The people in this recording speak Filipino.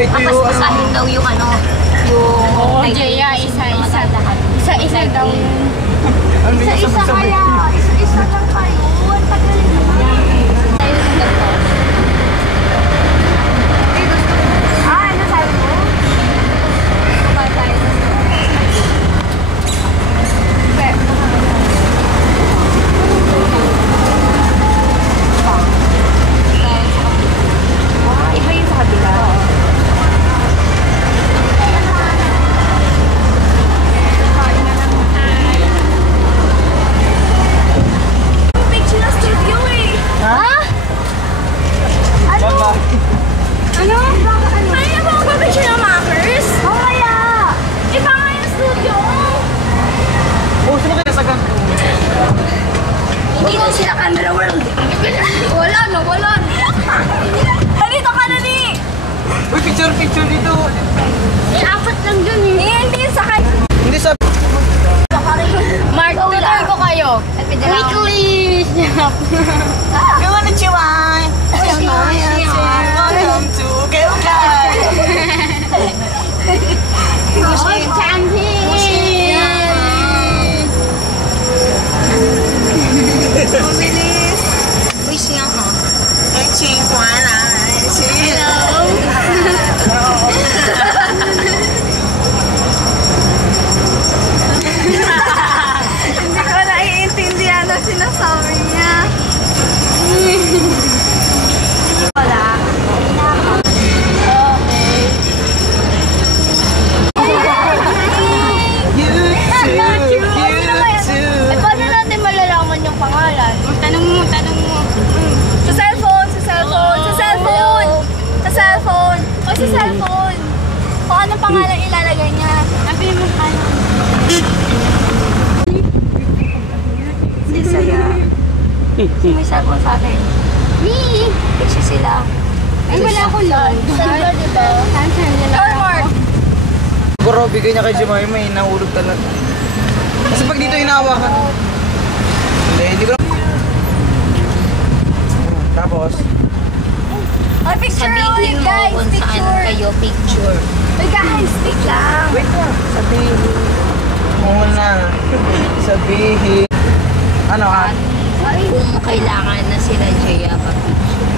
ba ito yung Basahin daw yung ano, yung... Oo, Jaya, isa-isa lahat. Isa-isa daw yun. Isa-isa kaya. Isa-isa lang kayo. Ang tagal naman. Ano sabi mo? Kapag tayo sa iba yung sa kabila. Picture na studio eh. Ha? Ano? Ano? Ay, na ba magpapicture ng makers? Oo kaya. Iba nga yung studio. Oh, sino kaya sa ganito? Hindi ko sila camera world. Wala no, wala. Dito ka na ni. Uy, picture dito. Eh, apat lang dun eh. Hindi, sakay. Hindi sa... Mark, tuloy ko kayo. Weekly. Konnichiwa! Welcome to Kyokai! Mabilis. Wish nga ha. Hindi ko naiintindihan na sinasabi niya. Wala. Eh, paano natin malalaman yung pangalan? Tanong mo. Sa cellphone. O, sa cellphone. Kung anong pangalan ilalagay niya. Sabi mo kayo. Hindi saya. May cellphone sa atin. Me! Picture sila. Ay, wala ko lang. Saan ba, diba? Saan nila Or ako? Mark. Siguro, bigay niya kay Jemima, may nahulog talaga. Kasi pag dito hinahawakan. Hindi ko... Tapos? Oh, picture Sabihin ulit, mo guys. kung saan Picture. kayo picture. Wait, guys. Wait lang. Wait lang. Sabihin. Muna. Sabihin. Ano ka? Kung kailangan na sila Jaya pa picture.